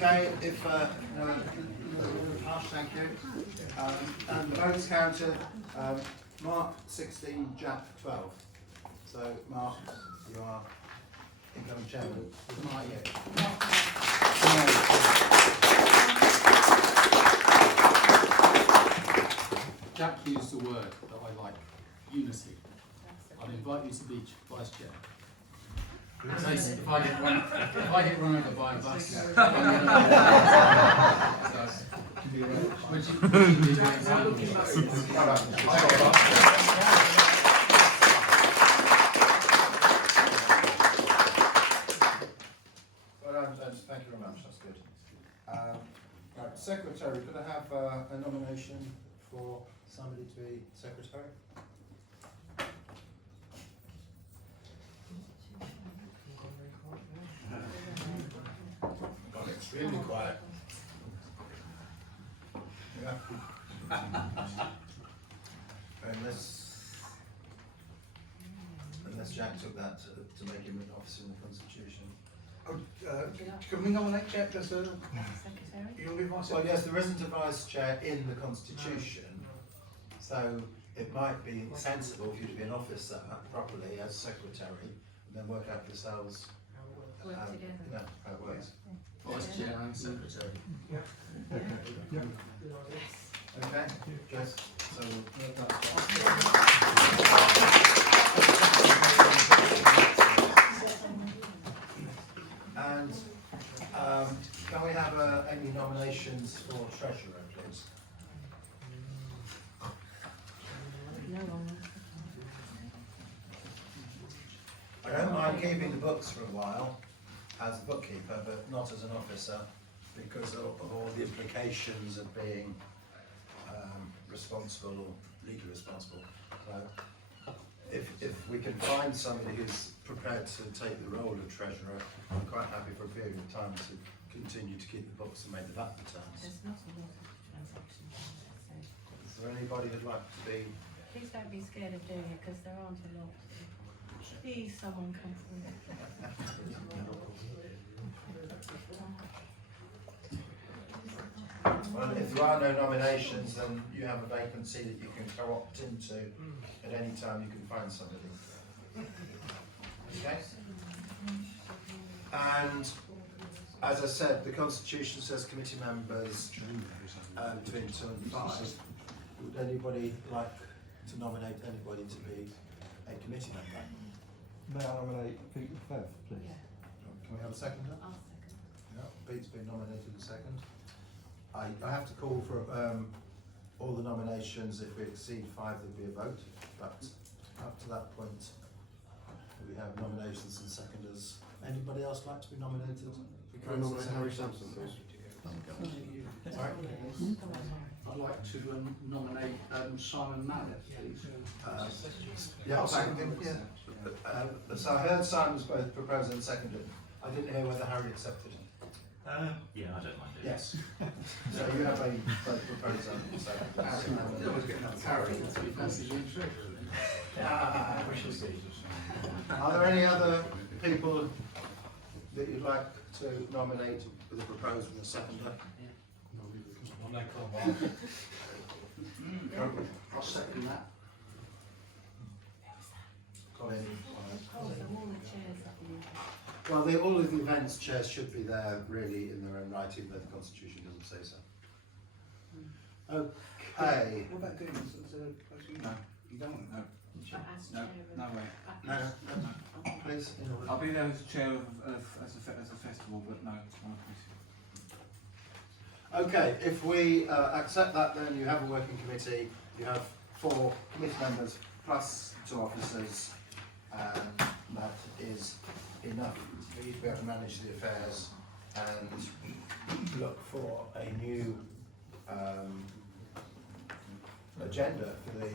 Okay, if Harsh, thank you. And the votes counted, Mark 16, Jack 12. So Mark, you are incoming chairman. Not yet. Jack used the word that I like, unity. I'd invite you to be vice chair. If I get run over by a bus, would you be the example? Well, thank you very much, that's good. Right, secretary, could I have a nomination for somebody to be secretary? Got extremely quiet. Yeah. Unless Jack took that to make him an officer in the Constitution. Can we nominate Jack as a Secretary? you'll be vice Well, yes, there isn't a vice chair in the Constitution, so it might be sensible for you to be an officer properly as secretary, and then work out yourselves Work together. you know, how it works. Vice chair and secretary. Okay, Jess, so and can we have any nominations for treasurer, please? No one. I don't mind keeping the books for a while as a bookkeeper, but not as an officer, because of all the implications of being responsible or legally responsible. So if we can find somebody who's prepared to take the role of treasurer, I'm quite happy for a period of time to continue to keep the books and make the VAT returns. There's not a lot of transactions. Is there anybody who'd like to be? Please don't be scared of doing it because there aren't a lot. Please, someone come forward. Well, if there are no nominations, then you have a vacancy that you can co-opt into at any time. You can find somebody. Okay. And as I said, the Constitution says committee members between 2 and 5. Would anybody like to nominate anybody to be a committee member? May I nominate Pete Lefebvre, please? Yeah, Can we have a seconder? I'll second. Yeah, Pete's been nominated a second. I have to call for all the nominations. If we exceed 5, there'll be a vote. But up to that point, we have nominations and seconders. Anybody else like to be nominated? Can I nominate Harry Sampson, please? Sorry? I'd like to nominate Simon Mallet, please. Yeah, I'll second him. Yeah. So I heard Simon's both proposed and seconded. I didn't hear whether Harry accepted. Yeah, I don't mind it. Yes. So you have a both proposal and seconded. Harry, to be fancy you treasurer then. We shall see. Are there any other people that you'd like to nominate with a proposal and a seconder? I'll second that. Colin? Oh, so all the chairs have been. Well, all of the events chairs should be there really in their own right, even though the Constitution doesn't say so. Okay. What about doing this as a no? You don't want it, no. But as No, chair no of. way. No, please. In order. I'll be there as chair as a festival, but no, it's my committee. Okay, if we accept that, then you have a working committee, you have 4 committee members plus 2 officers, and that is enough for you to be able to manage the affairs and look for a new agenda for the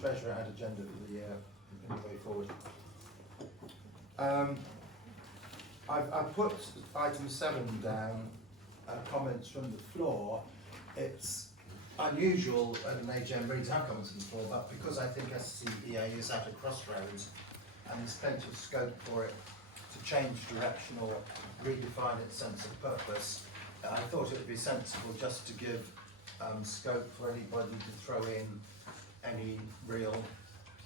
treasurer had agenda for the year in the way forward. I've put item 7 down. Comments from the floor. It's unusual at an AGM really to have comments from the floor, but because I think SCEA is at a crossroads and there's plenty of scope for it to change direction or redefine its sense of purpose, I thought it would be sensible just to give scope for anybody to throw in any real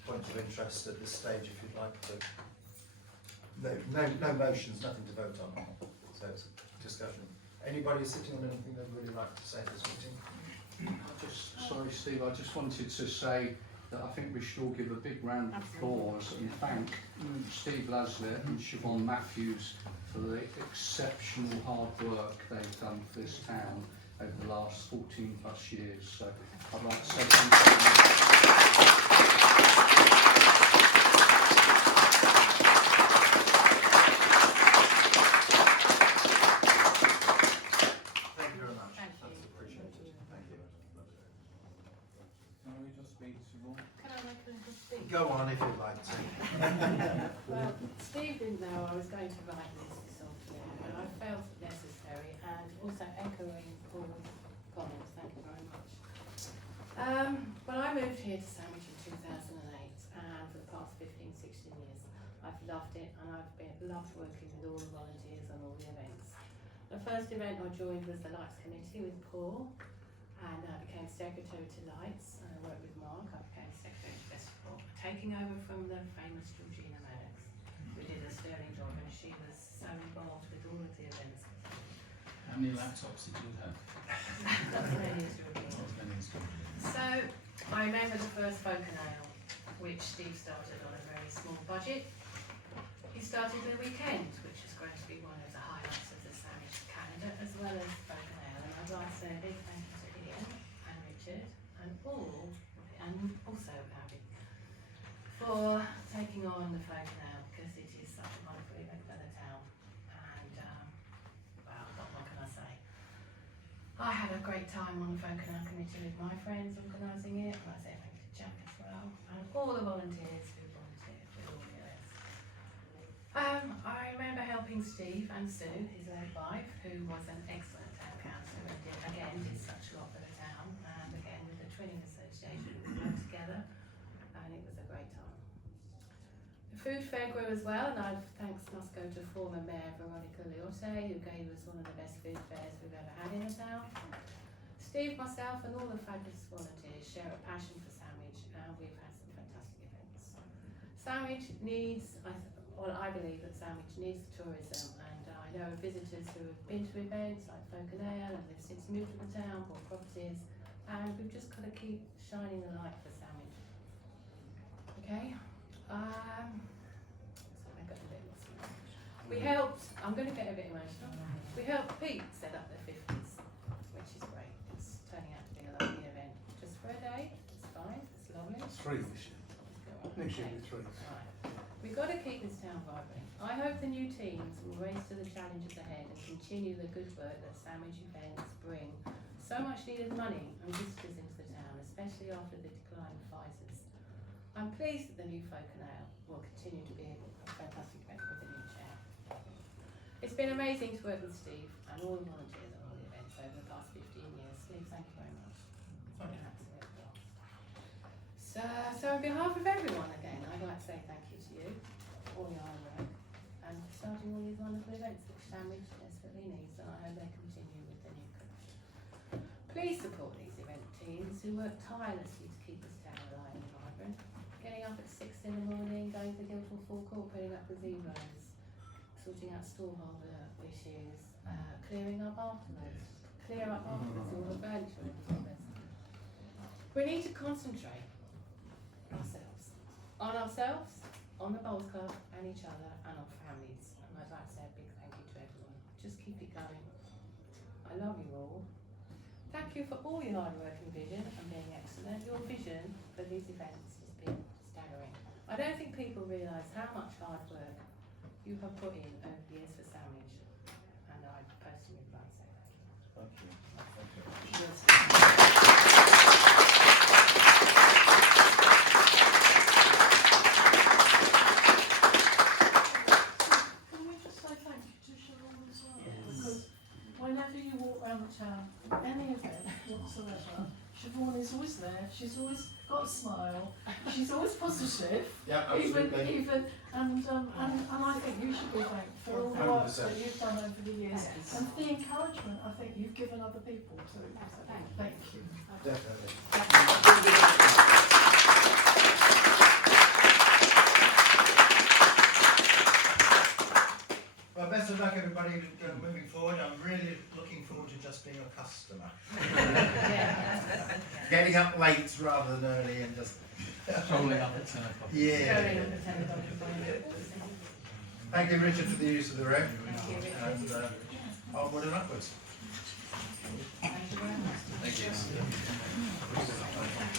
points of interest at this stage if you'd like to. No motions, nothing to vote on, so it's discussion. Anybody sitting on anything they'd really like to say at this meeting? Sorry Steve, I just wanted to say that I think we should all give a big round of applause and thank Steve Laslett and Siobhan Matthews for the exceptional hard work they've done for this town over the last 14 plus years. So I'd like to say thank you. Thank you very much. Thank you. That's appreciated. Thank you. Can we just speak to Siobhan? Can I make a little speak? Go on if you'd like to. Well, Steve didn't know I was going to write this afternoon, and I felt it necessary, and also echoing Paul's comments, thank you very much. Well, I moved here to Sandwich in 2008, and for the past 15, 16 years, I've loved it, and I've loved working with all the volunteers on all the events. The first event I joined was the Lights Committee with Paul, and I became secretary to Lights, and I worked with Mark, I became secretary to Festival, taking over from the famous Georgina Maddox, who did a sterling job, and she was so involved with all of the events. How many laptops did you have? That's many as Georgina. So, I remember the first folk and ale, which Steve started on a very small budget. He started the weekend, which is going to be one of the highlights of the Sandwich calendar, as well as folk and ale. And I'd like to say a big thank you to Ian and Richard and Paul, and also Abby, for taking on the folk and ale, because it is such a wonderful event for the town. And, well, what can I say? I had a great time on the folk and ale committee with my friends organising it, and I say thank you to Jack as well, and all the volunteers who volunteered with all the events. I remember helping Steve and Sue, his late wife, who was an excellent town councillor and did such a lot for the town, and again with the Twinning Association we worked together, and it was a great time. The food fair grew as well, and thanks must go to former Mayor Veronica Liotte, who gave us one of the best food fairs we've ever had in the town. Steve, myself and all the fabulous volunteers share a passion for Sandwich, and we've had some fantastic events. Sandwich needs, I believe that Sandwich needs tourism, and I know of visitors who have been to events like Folk and Ale, and they've since moved to the town, bought properties, and we've just got to keep shining the light for Sandwich. Okay? Sorry, I got a bit lost. We helped, I'm going to get a bit emotional, we helped Pete set up the 50s, which is great. It's turning out to be a lovely event. Just for a day, it's fine, it's lovely. It's 3 this year. Next year will be 3. Right. We've got to keep this town vibrant. I hope the new teams will rise to the challenges ahead and continue the good work that Sandwich events bring so much needed money and visitors into the town, especially after the decline of Pfizer's. I'm pleased that the new Folk and Ale will continue to be a fantastic event with the new chair. It's been amazing to work with Steve and all the volunteers on all the events over the past 15 years. Steve, thank you very much. It's been an absolute blast. So on behalf of everyone again, I'd like to say thank you to you, all your hard work, and for starting all these wonderful events which Sandwich desperately needs, and I hope they continue with the new coach. Please support these event teams who work tirelessly to keep this town alive and vibrant, getting up at 6 in the morning, going to the Guildhall forecourt, putting up the zebras, sorting out storeholder issues, clearing up afterwards, all the furniture and things. We need to concentrate ourselves, on the Bowls Club and each other and our families. And I'd like to say a big thank you to everyone. Just keep it going. I love you all. Thank you for all your hard work and vision and being excellent. Your vision for these events has been staggering. I don't think people realise how much hard work you have put in over the years for Sandwich, and I personally would like to say thank you. Thank you. Can we just say thank you to Siobhan as well? Because whenever you walk around the town, any event whatsoever, Siobhan is always there. She's always got a smile. She's always positive. Yeah, Even, absolutely. and I think you should be thanked for all the work that you've done over the years, and the encouragement I think you've given other people too. So thank you. Definitely. Well, best of luck everybody moving forward. I'm really looking forward to just being a customer. Getting up late rather than early and just... Rolling up at 10 o'clock. Yeah. Thank you, Richard, for the use of the room. And onward and upwards. Thank you very much. Thank you.